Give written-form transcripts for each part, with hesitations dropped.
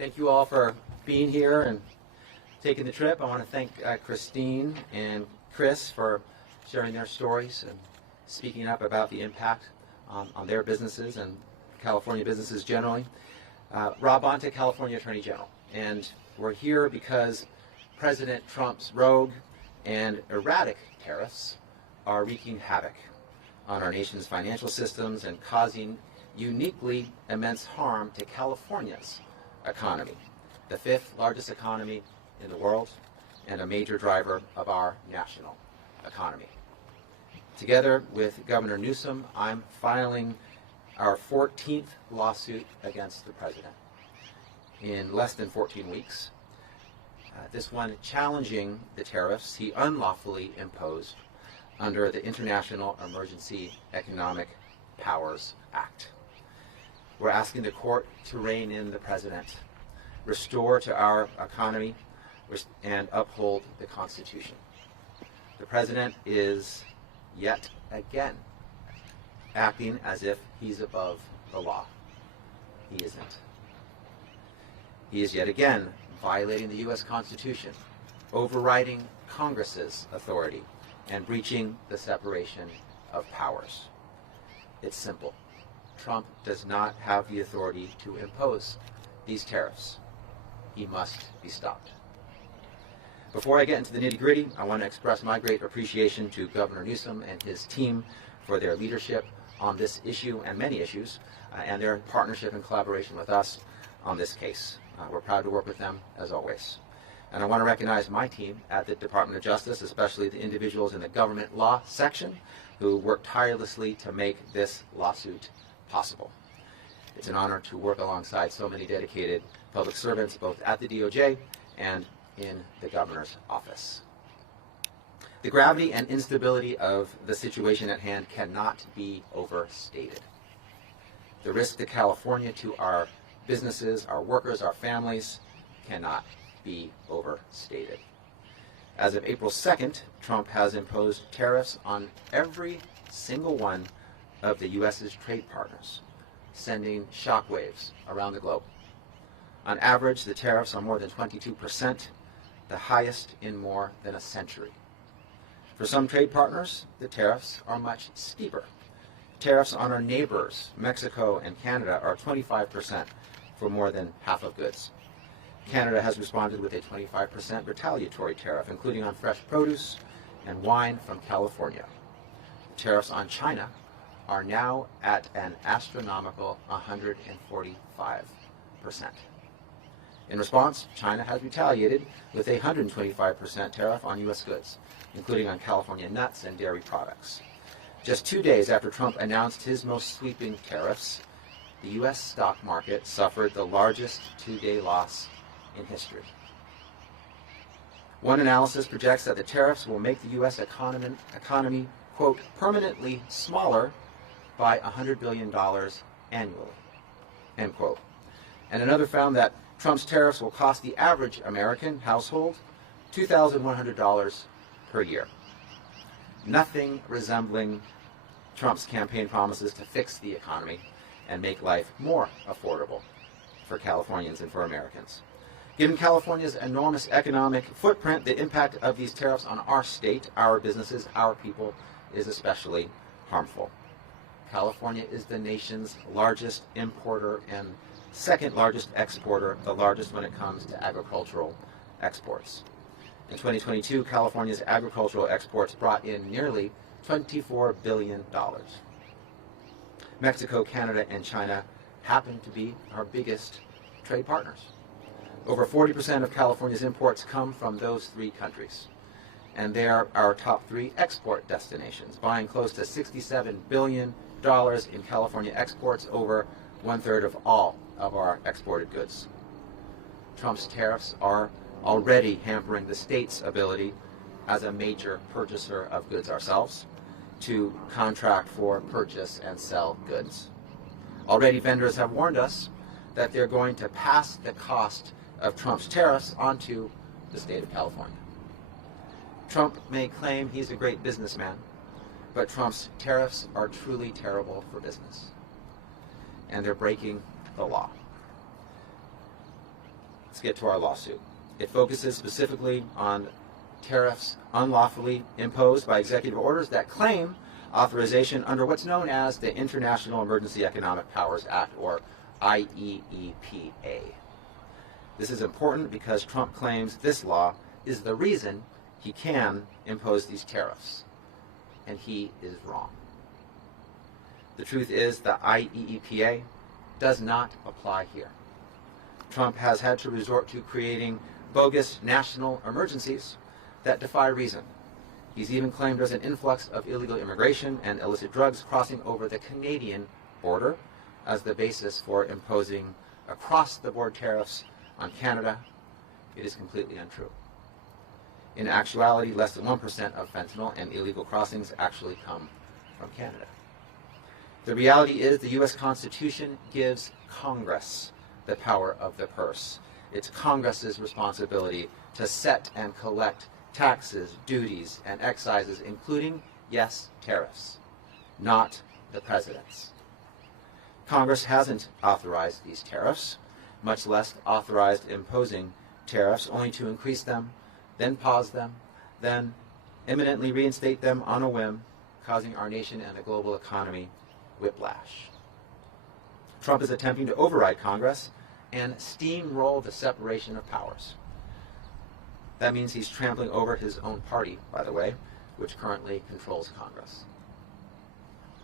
Thank you all for being here and taking the trip. I want to thank Christine and Chris for sharing their stories and speaking up about the impact on their businesses and California businesses generally. Rob Bonta, California Attorney General. And we're here because President Trump's rogue and erratic tariffs are wreaking havoc on our nation's financial systems and causing uniquely immense harm to California's economy, the fifth largest economy in the world and a major driver of our national economy. Together with Governor Newsom, I'm filing our 14th lawsuit against the president in less than 14 weeks. This one challenging the tariffs he unlawfully imposed under the International Emergency Economic Powers Act. We're asking the court to rein in the president, restore to our economy, and uphold the Constitution. The president is yet again acting as if he's above the law. He isn't. He is yet again violating the U.S. Constitution, overriding Congress's authority, and breaching the separation of powers. It's simple. Trump does not have the authority to impose these tariffs. He must be stopped. Before I get into the nitty-gritty, I want to express my great appreciation to Governor Newsom and his team for their leadership on this issue and many issues, and their partnership and collaboration with us on this case. We're proud to work with them, as always. And I want to recognize my team at the Department of Justice, especially the individuals in the government law section who worked tirelessly to make this lawsuit possible. It's an honor to work alongside so many dedicated public servants, both at the DOJ and in the governor's office. The gravity and instability of the situation at hand cannot be overstated. The risk to California, to our businesses, our workers, our families, cannot be overstated. As of April 2nd, Trump has imposed tariffs on every single one of the U.S.'s trade partners, sending shockwaves around the globe. On average, the tariffs are more than 22%, the highest in more than a century. For some trade partners, the tariffs are much steeper. Tariffs on our neighbors, Mexico and Canada, are 25% for more than half of goods. Canada has responded with a 25% retaliatory tariff, including on fresh produce and wine from California. Tariffs on China are now at an astronomical 145%. In response, China has retaliated with a 125% tariff on U.S. goods, including on California nuts and dairy products. Just 2 days after Trump announced his most sweeping tariffs, the U.S. stock market suffered the largest two-day loss in history. One analysis projects that the tariffs will make the U.S. economy, quote, permanently smaller by $100 billion annually, end quote. And another found that Trump's tariffs will cost the average American household $2,100 per year. Nothing resembling Trump's campaign promises to fix the economy and make life more affordable for Californians and for Americans. Given California's enormous economic footprint, the impact of these tariffs on our state, our businesses, our people is especially harmful. California is the nation's largest importer and second largest exporter, the largest when it comes to agricultural exports. In 2022, California's agricultural exports brought in nearly $24 billion. Mexico, Canada, and China happen to be our biggest trade partners. Over 40% of California's imports come from those three countries, and they are our top three export destinations, buying close to $67 billion in California exports, over 1/3 of all of our exported goods. Trump's tariffs are already hampering the state's ability, as a major purchaser of goods ourselves, to contract for, purchase, and sell goods. Already vendors have warned us that they're going to pass the cost of Trump's tariffs onto the state of California. Trump may claim he's a great businessman, but Trump's tariffs are truly terrible for business, and they're breaking the law. Let's get to our lawsuit. It focuses specifically on tariffs unlawfully imposed by executive orders that claim authorization under what's known as the International Emergency Economic Powers Act, or IEEPA. This is important because Trump claims this law is the reason he can impose these tariffs, and he is wrong. The truth is the IEEPA does not apply here. Trump has had to resort to creating bogus national emergencies that defy reason. He's even claimed there's an influx of illegal immigration and illicit drugs crossing over the Canadian border as the basis for imposing across-the-board tariffs on Canada. It is completely untrue. In actuality, less than 1% of fentanyl and illegal crossings actually come from Canada. The reality is the U.S. Constitution gives Congress the power of the purse. It's Congress's responsibility to set and collect taxes, duties, and excises, including, yes, tariffs, not the president's. Congress hasn't authorized these tariffs, much less authorized imposing tariffs, only to increase them, then pause them, then imminently reinstate them on a whim, causing our nation and the global economy whiplash. Trump is attempting to override Congress and steamroll the separation of powers. That means he's trampling over his own party, by the way, which currently controls Congress.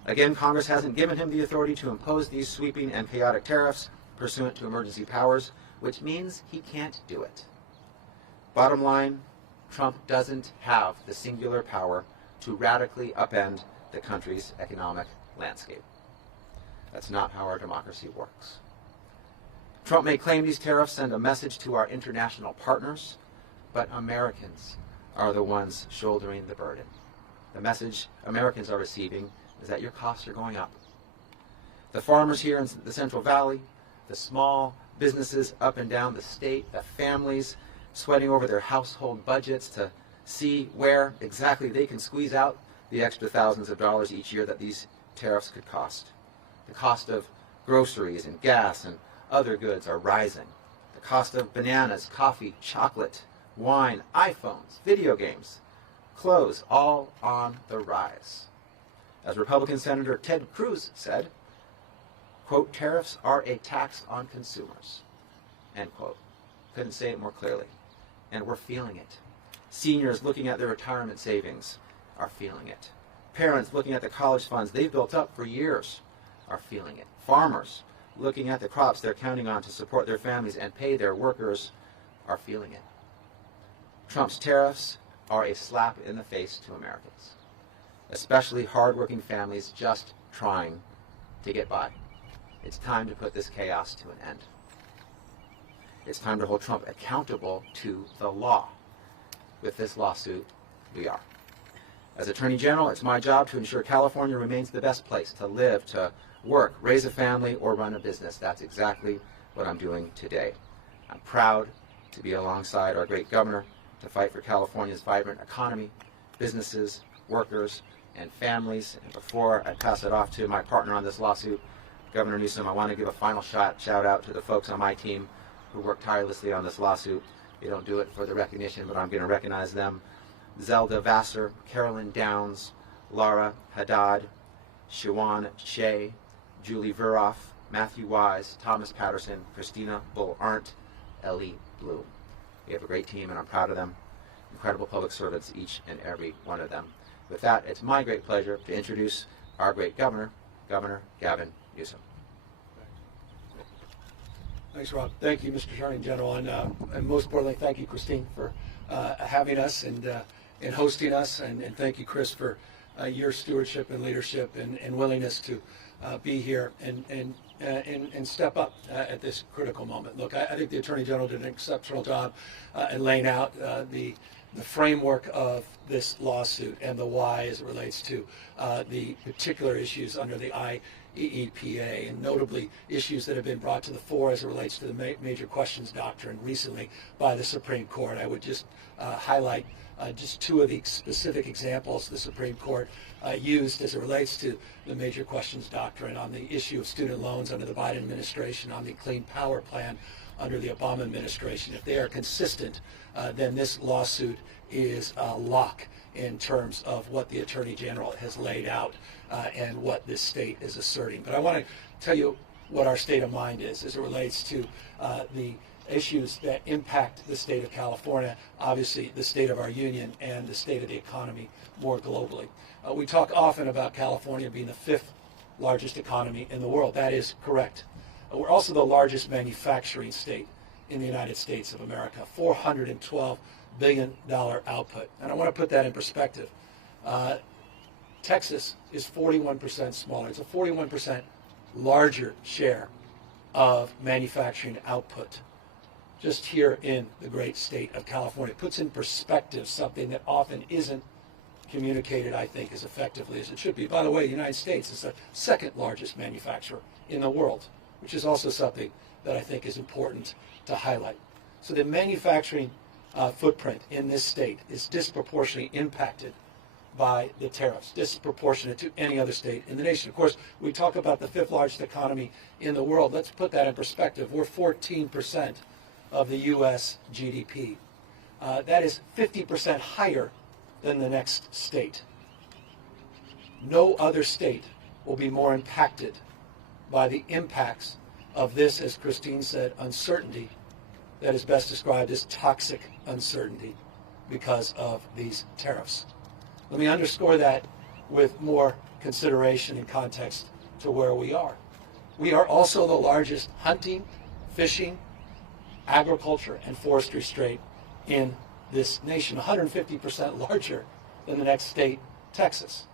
Again, Congress hasn't given him the authority to impose these sweeping and chaotic tariffs pursuant to emergency powers, which means he can't do it. Bottom line, Trump doesn't have the singular power to radically upend the country's economic landscape. That's not how our democracy works. Trump may claim these tariffs send a message to our international partners, but Americans are the ones shouldering the burden. The message Americans are receiving is that your costs are going up. The farmers here in the Central Valley, the small businesses up and down the state, the families sweating over their household budgets to see where exactly they can squeeze out the extra thousands of dollars each year that these tariffs could cost. The cost of groceries and gas and other goods are rising. The cost of bananas, coffee, chocolate, wine, iPhones, video games, clothes, all on the rise. As Republican Senator Ted Cruz said, quote, tariffs are a tax on consumers, end quote. Couldn't say it more clearly. And we're feeling it. Seniors looking at their retirement savings are feeling it. Parents looking at the college funds they've built up for years are feeling it. Farmers looking at the crops they're counting on to support their families and pay their workers are feeling it. Trump's tariffs are a slap in the face to Americans, especially hardworking families just trying to get by. It's time to put this chaos to an end. It's time to hold Trump accountable to the law. With this lawsuit, we are. As Attorney General, it's my job to ensure California remains the best place to live, to work, raise a family, or run a business. That's exactly what I'm doing today. I'm proud to be alongside our great governor to fight for California's vibrant economy, businesses, workers, and families. And before I pass it off to my partner on this lawsuit, Governor Newsom, I want to give a final shout out to the folks on my team who worked tirelessly on this lawsuit. They don't do it for the recognition, but I'm going to recognize them. Zelda Vassar, Carolyn Downs, Laura Haddad, Shawan Shea, Julie Veroff, Matthew Wise, Thomas Patterson, Christina Bull-Arndt, Ellie Bloom. We have a great team, and I'm proud of them. Incredible public servants, each and every one of them. With that, it's my great pleasure to introduce our great governor, Governor Gavin Newsom. Thanks, Rob. Thank you, Mr. Attorney General, and most importantly, thank you, Christine, for having us and hosting us, and thank you, Chris, for your stewardship and leadership and willingness to be here and step up at this critical moment. Look, I think the Attorney General did an exceptional job in laying out the framework of this lawsuit and the why as it relates to the particular issues under the IEEPA, and notably issues that have been brought to the fore as it relates to the major questions doctrine recently by the Supreme Court. I would just highlight just two of the specific examples the Supreme Court used as it relates to the major questions doctrine on the issue of student loans under the Biden administration, on the Clean Power Plan, under the Obama administration. If they are consistent, then this lawsuit is a lock in terms of what the Attorney General has laid out and what this state is asserting. But I want to tell you what our state of mind is as it relates to the issues that impact the state of California, obviously the state of our union, and the state of the economy more globally. We talk often about California being the fifth largest economy in the world. That is correct. We're also the largest manufacturing state in the United States of America, $412 billion output. And I want to put that in perspective. Texas is 41% smaller. It's a 41% larger share of manufacturing output just here in the great state of California. It puts in perspective something that often isn't communicated, I think, as effectively as it should be. By the way, the United States is the second largest manufacturer in the world, which is also something that I think is important to highlight. So the manufacturing footprint in this state is disproportionately impacted by the tariffs, disproportionate to any other state in the nation. Of course, we talk about the fifth largest economy in the world. Let's put that in perspective. We're 14% of the U.S. GDP. That is 50% higher than the next state. No other state will be more impacted by the impacts of this, as Christine said, uncertainty that is best described as toxic uncertainty because of these tariffs. Let me underscore that with more consideration and context to where we are. We are also the largest hunting, fishing, agriculture, and forestry state in this nation, 150% larger than the next state, Texas.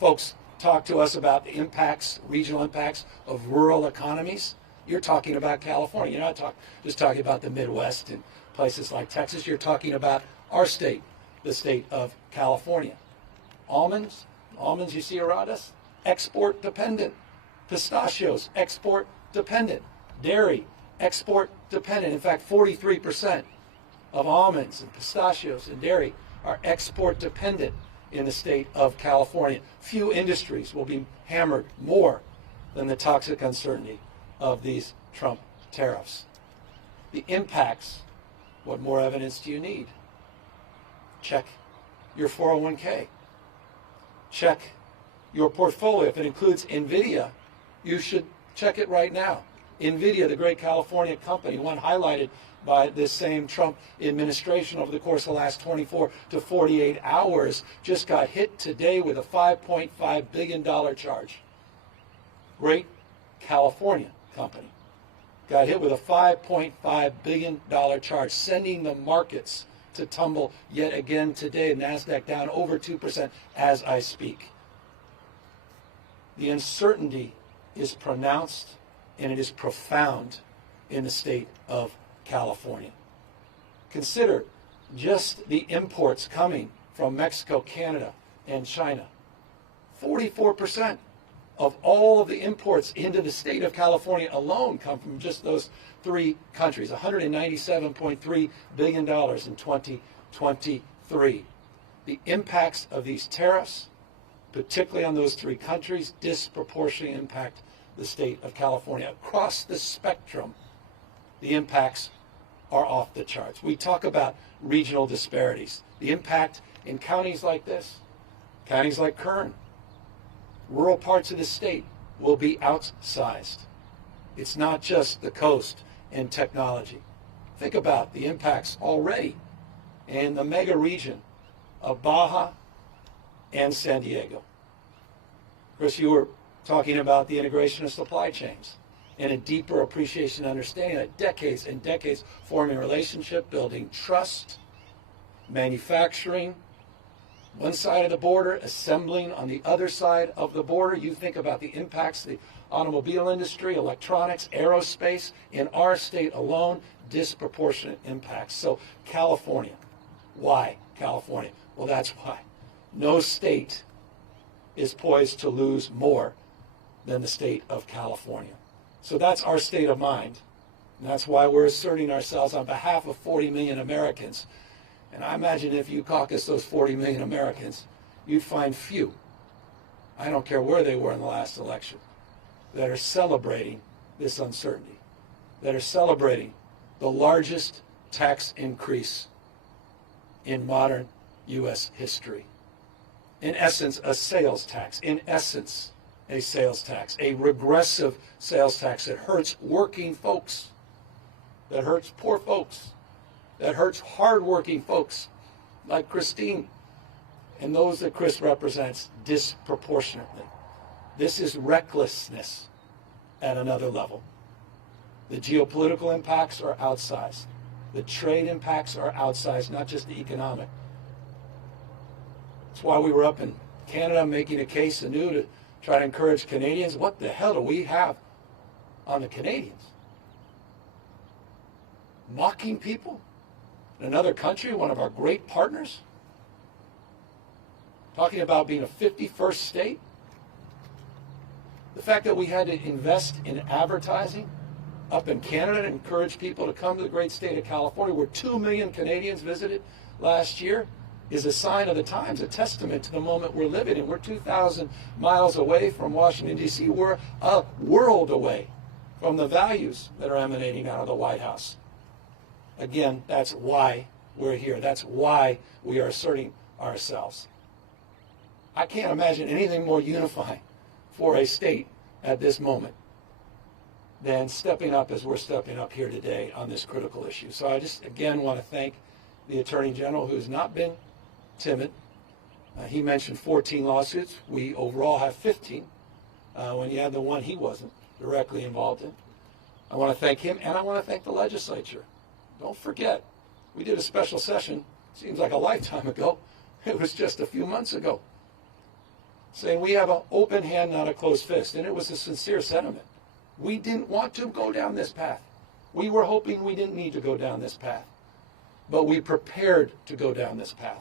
Folks talk to us about the impacts, regional impacts of rural economies. You're talking about California. You're not just talking about the Midwest and places like Texas. You're talking about our state, the state of California. Almonds you see around us, export dependent. Pistachios, export dependent. Dairy, export dependent. In fact, 43% of almonds and pistachios and dairy are export dependent in the state of California. Few industries will be hammered more than the toxic uncertainty of these Trump tariffs. The impacts, what more evidence do you need? Check your 401k. Check your portfolio. If it includes NVIDIA, you should check it right now. NVIDIA, the great California company, one highlighted by this same Trump administration over the course of the last 24 to 48 hours, just got hit today with a $5.5 billion charge. Great California company got hit with a $5.5 billion charge, sending the markets to tumble yet again today. NASDAQ down over 2% as I speak. The uncertainty is pronounced and it is profound in the state of California. Consider just the imports coming from Mexico, Canada, and China. 44% of all of the imports into the state of California alone come from just those three countries, $197.3 billion in 2023. The impacts of these tariffs, particularly on those three countries, disproportionately impact the state of California. Across the spectrum, the impacts are off the charts. We talk about regional disparities. The impact in counties like this, counties like Kern, rural parts of the state will be outsized. It's not just the coast and technology. Think about the impacts already in the mega region of Baja and San Diego. Chris, you were talking about the integration of supply chains and a deeper appreciation and understanding of decades and decades forming a relationship, building trust, manufacturing, one side of the border, assembling on the other side of the border. You think about the impacts, the automobile industry, electronics, aerospace, in our state alone, disproportionate impacts. So California, why California? Well, that's why. No state is poised to lose more than the state of California. So that's our state of mind. And that's why we're asserting ourselves on behalf of 40 million Americans. And I imagine if you caucus those 40 million Americans, you'd find few, I don't care where they were in the last election, that are celebrating this uncertainty, that are celebrating the largest tax increase in modern U.S. history. In essence, a sales tax. In essence, a sales tax, a regressive sales tax that hurts working folks, that hurts poor folks, that hurts hardworking folks like Christine and those that Chris represents disproportionately. This is recklessness at another level. The geopolitical impacts are outsized. The trade impacts are outsized, not just the economic. That's why we were up in Canada making a case anew to try to encourage Canadians. What the hell do we have on the Canadians? Mocking people in another country, one of our great partners? Talking about being a 51st state? The fact that we had to invest in advertising up in Canada to encourage people to come to the great state of California, where 2 million Canadians visited last year, is a sign of the times, a testament to the moment we're living in. We're 2,000 miles away from Washington, D.C. We're a world away from the values that are emanating out of the White House. Again, that's why we're here. That's why we are asserting ourselves. I can't imagine anything more unifying for a state at this moment than stepping up as we're stepping up here today on this critical issue. So I just, again, want to thank the Attorney General, who's not been timid. He mentioned 14 lawsuits. We overall have 15 when you add the one he wasn't directly involved in. I want to thank him, and I want to thank the legislature. Don't forget, we did a special session, seems like a lifetime ago. It was just a few months ago, saying we have an open hand, not a closed fist. And it was a sincere sentiment. We didn't want to go down this path. We were hoping we didn't need to go down this path. But we prepared to go down this path.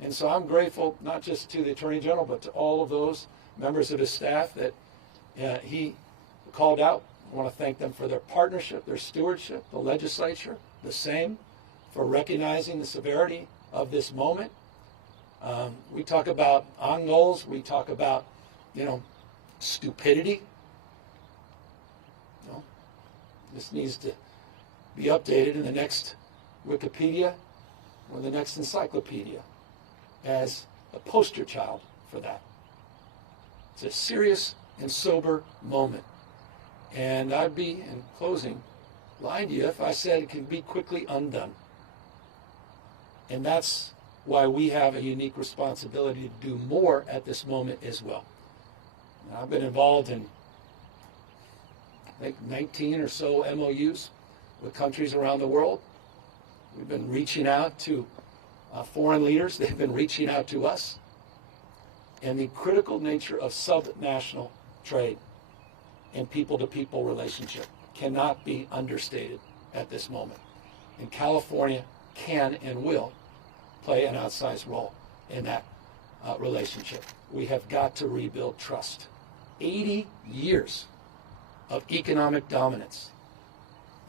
And so I'm grateful not just to the Attorney General, but to all of those members of his staff that he called out. I want to thank them for their partnership, their stewardship, the legislature, the same, for recognizing the severity of this moment. We talk about on-goals. We talk about, stupidity. This needs to be updated in the next Wikipedia or the next encyclopedia as a poster child for that. It's a serious and sober moment. And I'd be, in closing, lying to you if I said it can be quickly undone. And that's why we have a unique responsibility to do more at this moment as well. Now, I've been involved in, I think, 19 or so MOUs with countries around the world. We've been reaching out to foreign leaders. They've been reaching out to us. And the critical nature of subnational trade and people-to-people relationship cannot be understated at this moment. And California can and will play an outsized role in that relationship. We have got to rebuild trust. 80 years of economic dominance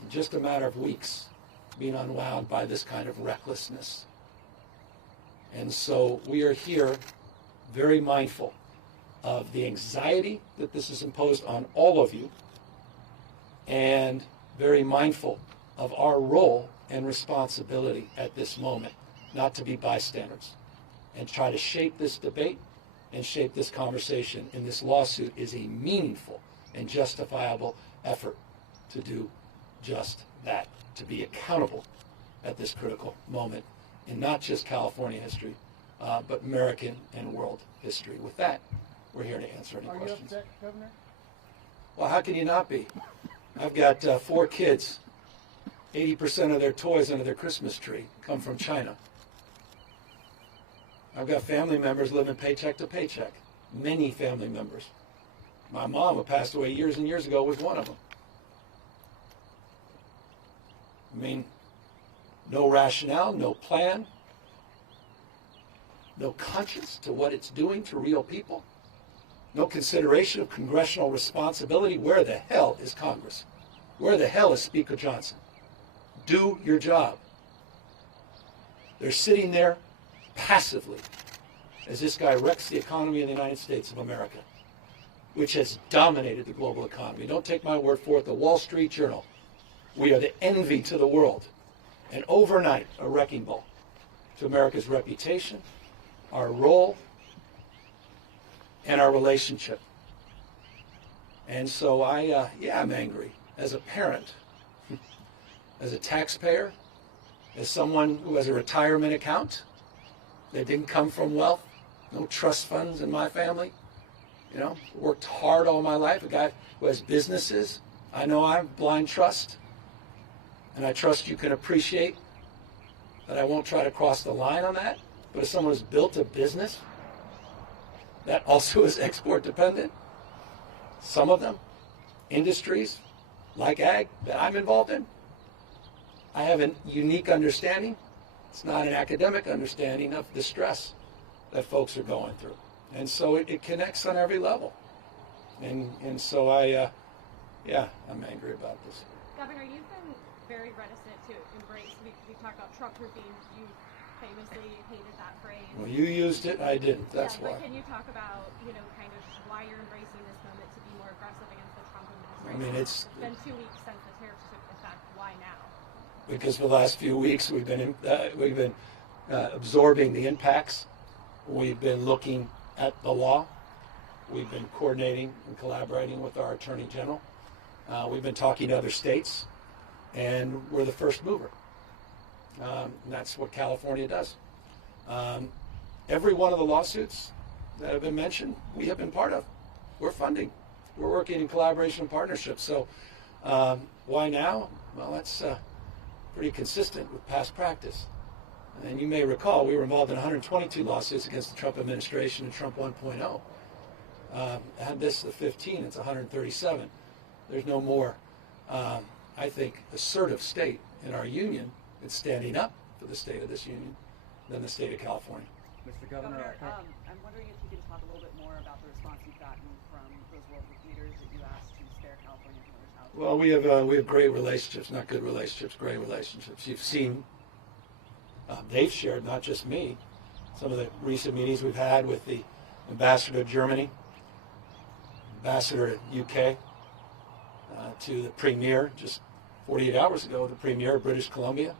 in just a matter of weeks being unwound by this kind of recklessness. And so we are here very mindful of the anxiety that this has imposed on all of you, and very mindful of our role and responsibility at this moment, not to be bystanders, and try to shape this debate and shape this conversation. And this lawsuit is a meaningful and justifiable effort to do just that, to be accountable at this critical moment in not just California history, but American and world history. With that, we're here to answer any questions. Are you upset, Governor? Well, how can you not be? I've got 4 kids. 80% of their toys under their Christmas tree come from China. I've got family members living paycheck to paycheck. Many family members. My mom, who passed away years and years ago, was one of them. I mean, no rationale, no plan, no conscience to what it's doing to real people, no consideration of congressional responsibility. Where the hell is Congress? Where the hell is Speaker Johnson? Do your job. They're sitting there passively as this guy wrecks the economy of the United States of America, which has dominated the global economy. Don't take my word for it. The Wall Street Journal We are the envy to the world, and overnight a wrecking ball to America's reputation, our role, and our relationship. And so I'm angry as a parent, as a taxpayer, as someone who has a retirement account that didn't come from wealth, no trust funds in my family, worked hard all my life, a guy who has businesses. I know I have blind trust, and I trust you can appreciate that I won't try to cross the line on that. But if someone has built a business that also is export dependent, some of them, industries like ag that I'm involved in, I have a unique understanding. It's not an academic understanding of the stress that folks are going through. And so it connects on every level. And so I'm angry about this. Governor, you've been very reticent to embrace, we talked about Trump-proofing. You famously hated that phrase. Well, you used it, I didn't. That's why. But can you talk about, kind of why you're embracing this moment to be more aggressive against the Trump administration? I mean, it's been 2 weeks since the tariffs took effect. Why now? Because for the last few weeks we've been absorbing the impacts. We've been looking at the law. We've been coordinating and collaborating with our Attorney General. We've been talking to other states, and we're the first mover. And that's what California does. Every one of the lawsuits that have been mentioned, we have been part of. We're funding. We're working in collaboration and partnership. So why now? Well, that's pretty consistent with past practice. And you may recall we were involved in 122 lawsuits against the Trump administration and Trump 1.0. Had this the 15, it's 137. There's no more, I think, assertive state in our union that's standing up for the state of this union than the state of California. Mr. Governor, I'm wondering if you can talk a little bit more about the response you've gotten from those world leaders that you asked to spare California from others' house. Well, we have great relationships, not good relationships, great relationships. You've seen, they've shared, not just me, some of the recent meetings we've had with the ambassador to Germany, ambassador to UK, to the premier just 48 hours ago, the premier of British Columbia.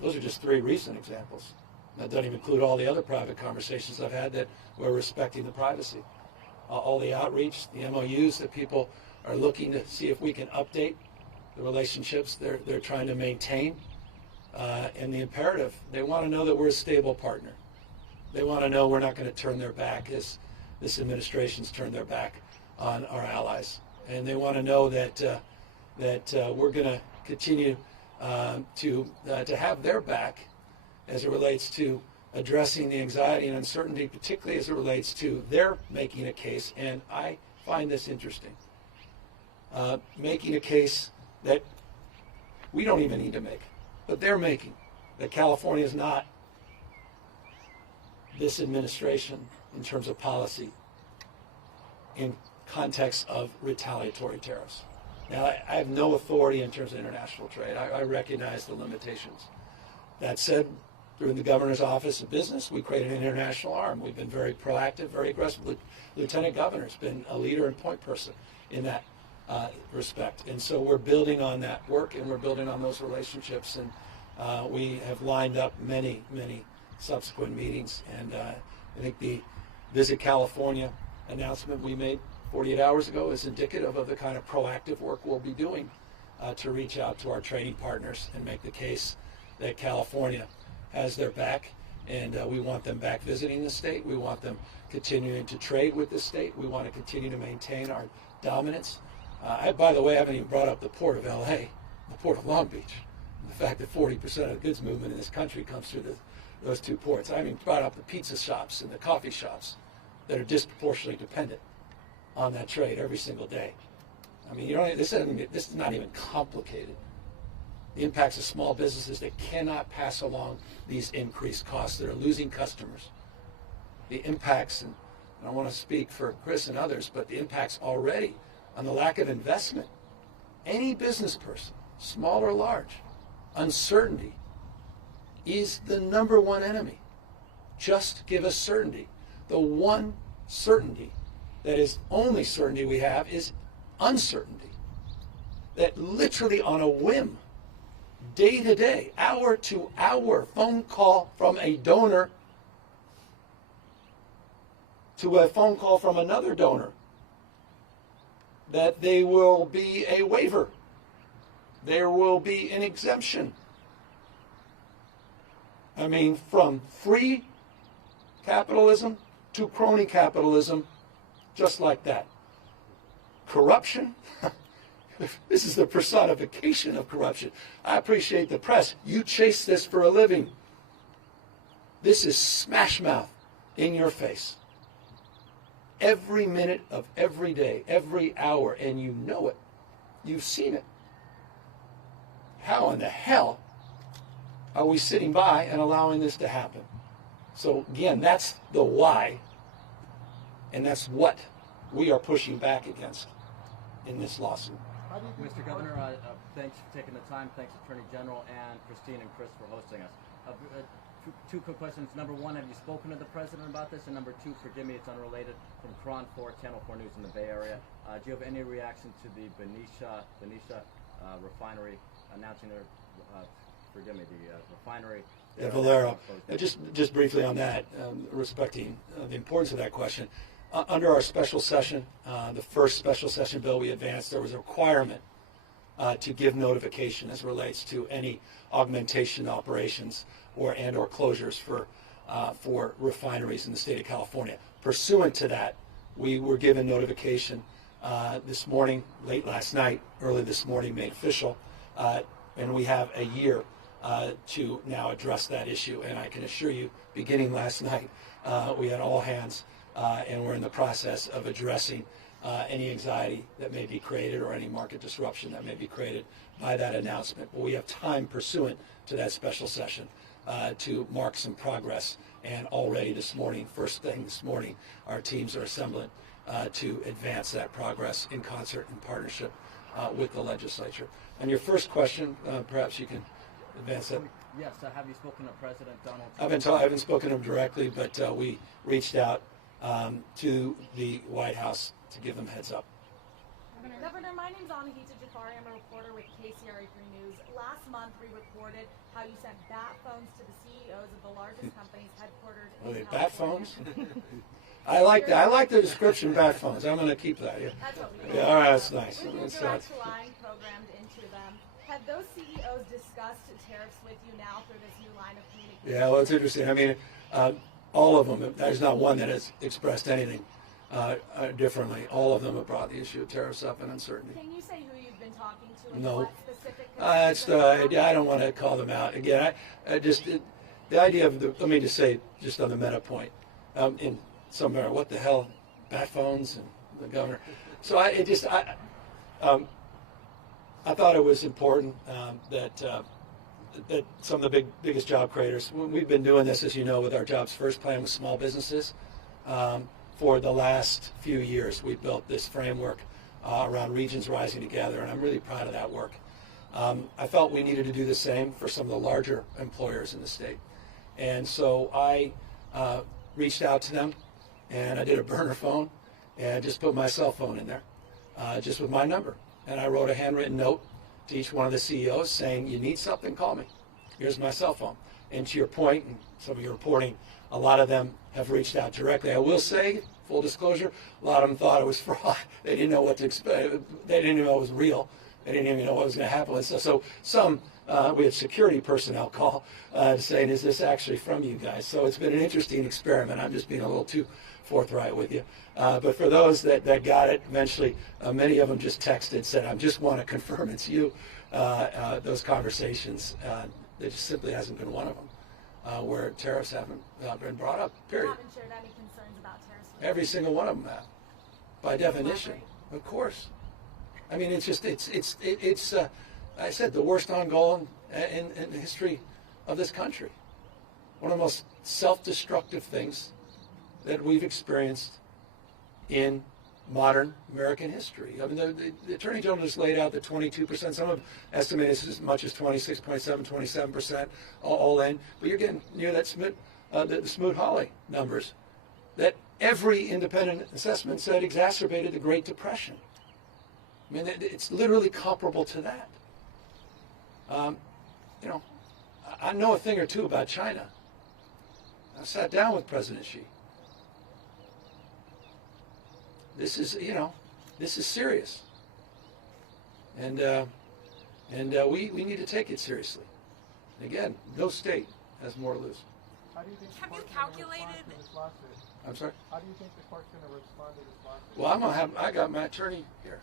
Those are just 3 recent examples. That doesn't even include all the other private conversations I've had that we're respecting the privacy. All the outreach, the MOUs that people are looking to see if we can update the relationships they're trying to maintain. And the imperative, they want to know that we're a stable partner. They want to know we're not going to turn their back as this administration's turned their back on our allies. And they want to know that we're going to continue to have their back as it relates to addressing the anxiety and uncertainty, particularly as it relates to their making a case. And I find this interesting. Making a case that we don't even need to make, but they're making, that California is not this administration in terms of policy in context of retaliatory tariffs. Now, I have no authority in terms of international trade. I recognize the limitations. That said, through the governor's office of business, we created an international arm. We've been very proactive, very aggressive. Lieutenant Governor's been a leader and point person in that respect. And so we're building on that work, and we're building on those relationships. And we have lined up many, many subsequent meetings. And I think the Visit California announcement we made 48 hours ago is indicative of the kind of proactive work we'll be doing to reach out to our trading partners and make the case that California has their back, and we want them back visiting the state. We want them continuing to trade with the state. We want to continue to maintain our dominance. By the way, I haven't even brought up the port of LA, the port of Long Beach, the fact that 40% of the goods movement in this country comes through those 2 ports. I haven't even brought up the pizza shops and the coffee shops that are disproportionately dependent on that trade every single day. I mean, this is not even complicated. The impacts of small businesses that cannot pass along these increased costs, that are losing customers. The impacts, and I don't want to speak for Chris and others, but the impacts already on the lack of investment. Any business person, small or large, uncertainty is the number one enemy. Just give us certainty. The one certainty that is only certainty we have is uncertainty. that literally on a whim, day to day, hour to hour, phone call from a donor to a phone call from another donor, that there will be a waiver, there will be an exemption. I mean, from free capitalism to crony capitalism, just like that. Corruption, this is the personification of corruption. I appreciate the press. You chase this for a living. This is smash mouth in your face. Every minute of every day, every hour, and you know it. You've seen it. How in the hell are we sitting by and allowing this to happen? So again, that's the why, and that's what we are pushing back against in this lawsuit. Mr. Governor, thanks for taking the time. Thanks, Attorney General and Christine and Chris for hosting us. Two quick questions. Number one, have you spoken to the president about this? And number two, forgive me, it's unrelated, from Cron 4, Channel 4 News in the Bay Area. Do you have any reaction to the Benicia refinery announcing their, the refinery? Yeah, Valero. Just briefly on that, respecting the importance of that question. Under our special session, the first special session bill we advanced, there was a requirement to give notification as relates to any augmentation operations or closures for refineries in the state of California. Pursuant to that, we were given notification this morning, late last night, early this morning, made official, and we have a year to now address that issue. And I can assure you, beginning last night, we had all hands, and we're in the process of addressing any anxiety that may be created or any market disruption that may be created by that announcement. But we have time pursuant to that special session to mark some progress. And already this morning, first thing this morning, our teams are assembling to advance that progress in concert and partnership with the legislature. And your first question, perhaps you can advance that. Yes, have you spoken to President Donald Trump? I haven't spoken to him directly, but we reached out to the White House to give them heads up. Governor, my name's Anahita Jafari. I'm a reporter with KCRA 3 News. Last month, we reported how you sent bat phones to the CEOs of the largest companies headquartered in California. Bat phones? I like the description, bat phones. I'm going to keep that. Yeah. That's what we do. Yeah, all right, that's nice. With your direct line programmed into them, have those CEOs discussed tariffs with you now through this new line of communication? Yeah, well, it's interesting. I mean, all of them, there's not one that has expressed anything differently. All of them have brought the issue of tariffs up and uncertainty. Can you say who you've been talking to and No. what specific concerns I don't want to call them out. Again, the idea of let me just say, just on the meta point, in some area, what the hell, bat phones and the governor. So I thought it was important that some of the biggest job creators, we've been doing this, as you know, with our Jobs First plan with small businesses. For the last few years, we've built this framework around regions rising together, and I'm really proud of that work. I felt we needed to do the same for some of the larger employers in the state. And so I reached out to them, and I did a burner phone, and just put my cell phone in there, just with my number. And I wrote a handwritten note to each one of the CEOs saying, you need something, call me. Here's my cell phone. And to your point, and some of your reporting, a lot of them have reached out directly. I will say, full disclosure, a lot of them thought it was fraud. They didn't know what to expect. They didn't even know it was real. They didn't even know what was going to happen. And so some, we had security personnel call saying, is this actually from you guys? So it's been an interesting experiment. I'm just being a little too forthright with you. But for those that got it, eventually, many of them just texted, said, I just want to confirm it's you. Those conversations, there just simply hasn't been one of them where tariffs haven't been brought up, period. You haven't shared any concerns about tariffs with Every single one of them have, by definition, of course. I mean, it's just, it's I said, the worst ongoing in the history of this country. One of the most self-destructive things that we've experienced in modern American history. I mean, the Attorney General just laid out the 22%. Some have estimated as much as 26.7, 27% all in. But you're getting near that the Smoot-Hawley numbers that every independent assessment said exacerbated the Great Depression. I mean, it's literally comparable to that. You know, I know a thing or two about China. I sat down with President Xi. This is, you know, this is serious. And we need to take it seriously. Again, no state has more to lose. How do you think Have the you court's gonna respond calculated- to this lawsuit? I'm sorry? How do you think the court's going to respond to this lawsuit? Well, I got my attorney here.